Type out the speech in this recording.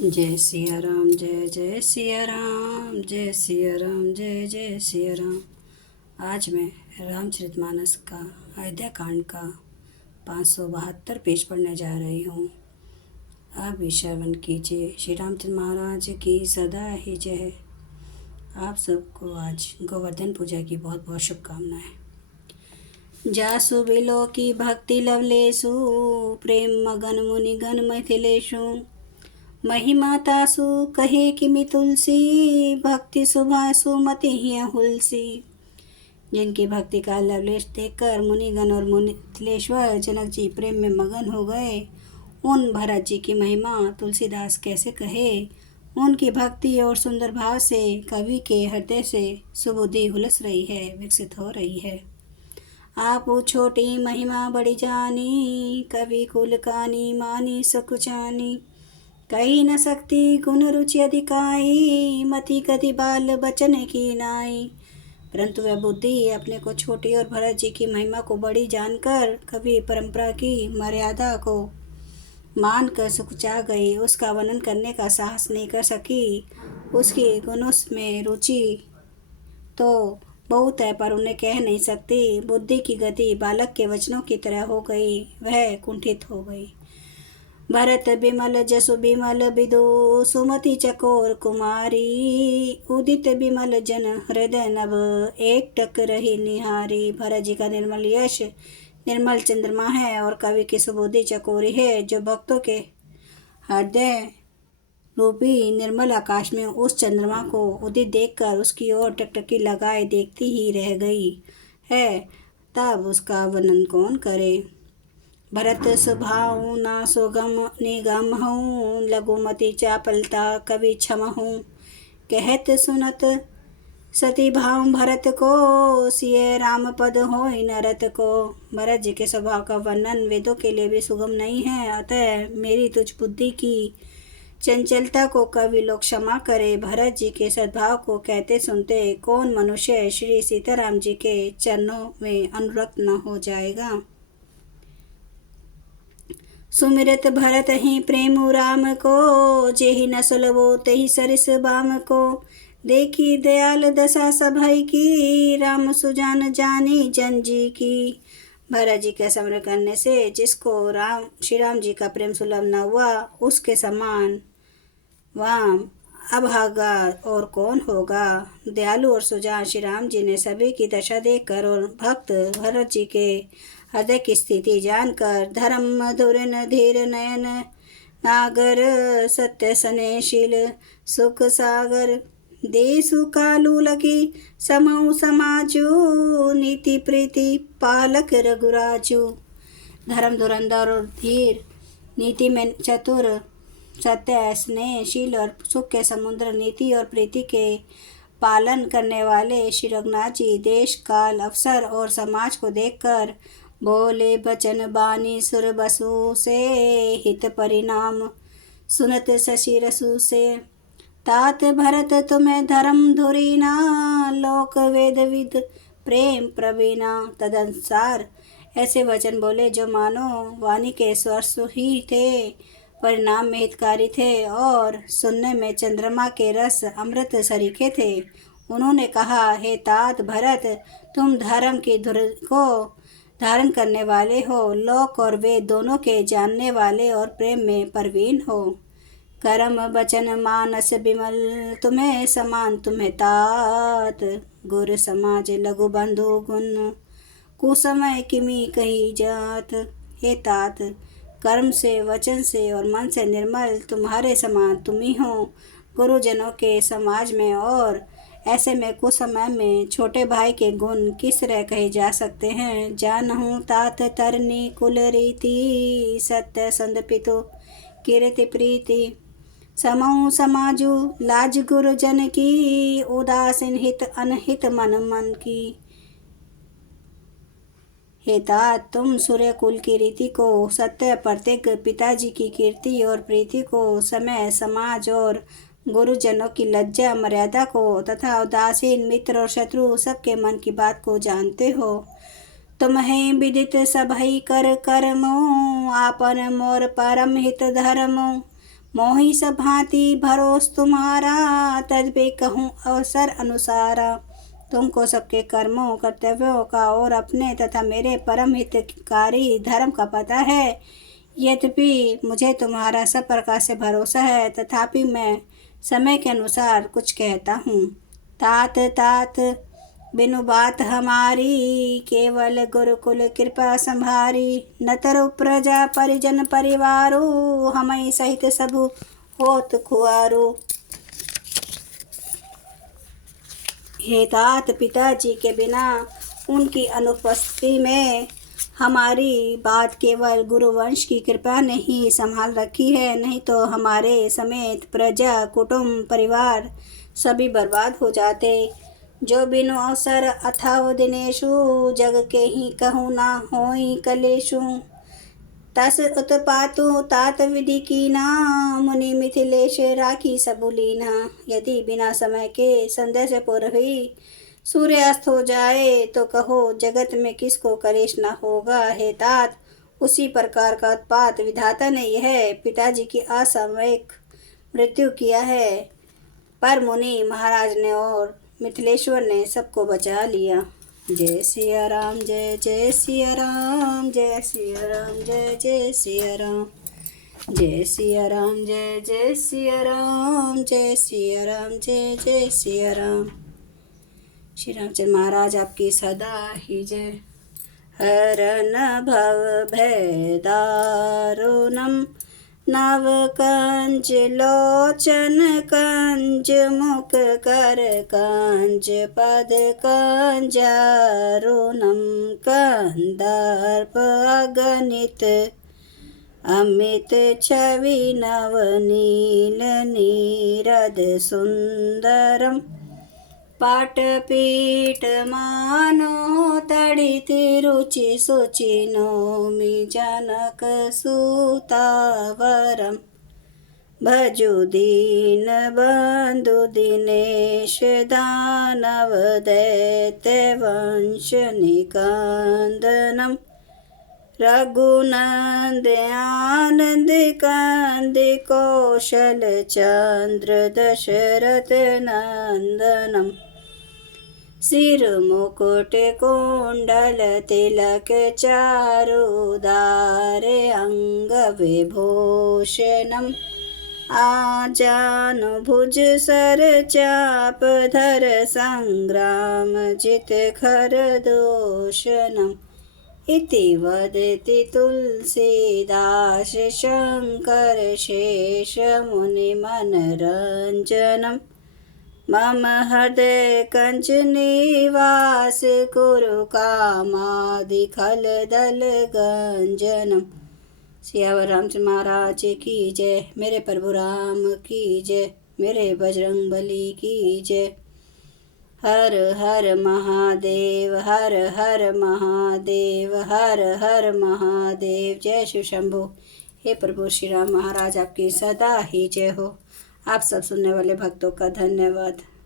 जय सिया राम, जय जय सिया राम, जय सिया राम, जय जय सिया राम। आज मैं रामचरितमानस का अयोध्या कांड का 572 पेज पढ़ने जा रही हूँ। आप भी श्रवण कीजिए। श्री रामचंद्र महाराज की सदा ही जय। आप सबको आज गोवर्धन पूजा की बहुत बहुत शुभकामनाएं। जासु बिलो की भक्ति लवलेशु, प्रेम मगन मुनिगण मैथिलेशु। महिमा तासु कहे किमि तुलसी, भक्ति सुभासु मति हिय हुलसी। जिनकी भक्ति का लवलेश देखकर मुनिगण और मिथिलेश्वर जनक जी प्रेम में मगन हो गए, उन भरत जी की महिमा तुलसीदास कैसे कहे। उनकी भक्ति और सुंदर भाव से कवि के हृदय से सुबुद्धि हुलस रही है, विकसित हो रही है। आप छोटी महिमा बड़ी जानी, कवि कुल कानी मानी सकुचानी। कही न सकती गुण रुचि अधिकाई, मति गति बाल बचन की नाई। परंतु वह बुद्धि अपने को छोटी और भरत जी की महिमा को बड़ी जानकर कवि परंपरा की मर्यादा को मानकर सुकुचा गई। उसका वर्णन करने का साहस नहीं कर सकी। उसकी गुणों में रुचि तो बहुत है, पर उन्हें कह नहीं सकती। बुद्धि की गति बालक के वचनों की तरह हो गई, वह कुंठित हो गई। भरत बिमल जसु बिमल बिदु, सुमति चकोर कुमारी। उदित बिमल जन हृदय नभ, एक टक रही निहारी। भरत जी का निर्मल यश निर्मल चंद्रमा है और कवि की सुबुद्धि चकोरी है, जो भक्तों के हृदय रूपी निर्मल आकाश में उस चंद्रमा को उदित देखकर उसकी ओर टकटकी लगाए देखती ही रह गई है। तब उसका वर्णन कौन करे। भरत स्वभाव ना सुगम निगम हूँ, लघुमति चापलता कवि क्षम हूँ। कहत सुनत सती भाव भरत को, सिय राम पद होय नरत को। भरत जी के स्वभाव का वर्णन वेदों के लिए भी सुगम नहीं है, अतः मेरी तुझ बुद्धि की चंचलता को कवि लोग क्षमा करे। भरत जी के सद्भाव को कहते सुनते कौन मनुष्य श्री सीताराम जी के चरणों में अनुरक्त न हो जाएगा। सुमिरत भरत ही प्रेम राम को, जेहि न सुलभो तेहि सरिस बाम को। देखी दयाल दशा सभई की, राम सुजान जानी जन जी की। भरत जी के स्मरण करने से जिसको श्री राम जी का प्रेम सुलभ न हुआ, उसके समान वाम अभागा और कौन होगा। दयालु और सुजान श्री राम जी ने सभी की दशा देखकर और भक्त भरत जी के हृदय की स्थिति जानकर, धर्म मधुर धीर नयन नागर, सत्य स्नेहशील सुख सागर। देशु कालू लगी समऊ समाजू, नीति प्रीति पालक रघुराजू। धर्म धुरंधर और धीर, नीति में चतुर, सत्य स्नेहशील और सुख के समुद्र, नीति और प्रीति के पालन करने वाले श्री रघुनाथ जी देश काल अवसर और समाज को देखकर बोले बचन बानी सुर बसु से, हित परिणाम सुनत शशि रसु से। तात भरत तुम्हें धर्म धुरीना, लोक वेद विद प्रेम प्रवीणा। तदनुसार ऐसे वचन बोले जो मानो वाणी के स्वर ही थे, परिणाम में हितकारी थे और सुनने में चंद्रमा के रस अमृत सरीखे थे। उन्होंने कहा, हे तात भरत, तुम धर्म की धुर को धारण करने वाले हो, लोक और वेद दोनों के जानने वाले और प्रेम में प्रवीण हो। कर्म वचन मानस बिमल तुम्हें समान तुम्हें तात, गुर समाज लघु बंधु गुण कुसमय किमी कही जात। हे तात, कर्म से वचन से और मन से निर्मल तुम्हारे समान तुम ही हो। गुरुजनों के समाज में और ऐसे में कुछ समय में छोटे भाई के गुण किस तरह कहे जा सकते हैं। जानहूँ तात तरनी कुल रीति, सत्य संदपितो कीर्ति प्रीति। समऊ समाजु लाज गुरुजन की, उदासीन हित अनहित मन मन की। हे तात, तुम सूर्य कुल की रीति को, सत्य प्रत्येक पिताजी की कीर्ति और प्रीति को, समय समाज और गुरुजनों की लज्जा मर्यादा को तथा उदासीन मित्र और शत्रु सबके मन की बात को जानते हो। तुम्हें विदित सभई कर कर्मो, आपन मोर परम हित धर्मो। मोहि सब भांति भरोस तुम्हारा, तजबे कहूँ अवसर अनुसारा। तुमको सबके कर्मों कर्तव्यों का और अपने तथा मेरे परम हितकारी धर्म का पता है। यद्यपि मुझे तुम्हारा सब प्रकार से भरोसा है, तथापि मैं समय के अनुसार कुछ कहता हूँ। तात तात बिनु बात हमारी, केवल गुरुकुल कृपा संभारी। न तरु प्रजा परिजन परिवारो, हमई सहित सबु होत खुआरो। हे तात, पिताजी के बिना उनकी अनुपस्थिति में हमारी बात केवल गुरुवंश की कृपा ने ही संभाल रखी है, नहीं तो हमारे समेत प्रजा कुटुंब परिवार सभी बर्बाद हो जाते। जो बिनु अवसर अथाव दिनेशु, जग के ही कहूँ ना होई कलेशु। तस उत्पातु तात विधि कीना, मुनि मिथिलेश राखी सबुलीना। यदि बिना समय के संध्या से पूर्व ही सूर्यास्त हो जाए तो कहो जगत में किसको कलेश न होगा। हे तात, उसी प्रकार का उत्पात विधाता ने यह पिताजी की असामयिक मृत्यु किया है, पर मुनि महाराज ने और मिथिलेश्वर ने सबको बचा लिया। जय सिया राम, जय जय सिया राम, जय सिया राम, जय जय सिया राम, जय सिया राम, जय जय सिया राम, जय सिया राम, जय जय सिया राम। श्री रामचंद्र महाराज आपकी सदा ही जय। हरन भव भय दारुणम, नव कंज लोचन कंज मुख कर कंज पद कंजारुणम। कंदर्प अगणित अमित छवि नवनील नीरद सुंदरम। पाटपीठ मानो तड़ित रुचि सुचि नौमि जनक सुतावरम। भजु दीन बंधु दिनेश दानव दैत्य वंश निकंदनम। रघुनंद आनंद कंद कौशल चंद्र दशरथ नंदनम। सिर मुकुट कुंडल तिलक चारुदार अंग विभूषणम। आजानु भुज सर चाप धर संग्राम जित खर दूषणम। इति वदति तुलसीदास शंकर शेष मुनि मनरंजनम। मम हृदय कंज निवास कुरु कामादि खल दल गंजनम। सियावर रामचंद्र महाराज की जय। मेरे प्रभु राम की जय। मेरे बजरंग बली की जय। हर हर महादेव, हर हर महादेव, हर हर महादेव। जय शिव शंभु। हे प्रभु श्री राम महाराज आपकी सदा ही जय हो। आप सब सुनने वाले भक्तों का धन्यवाद।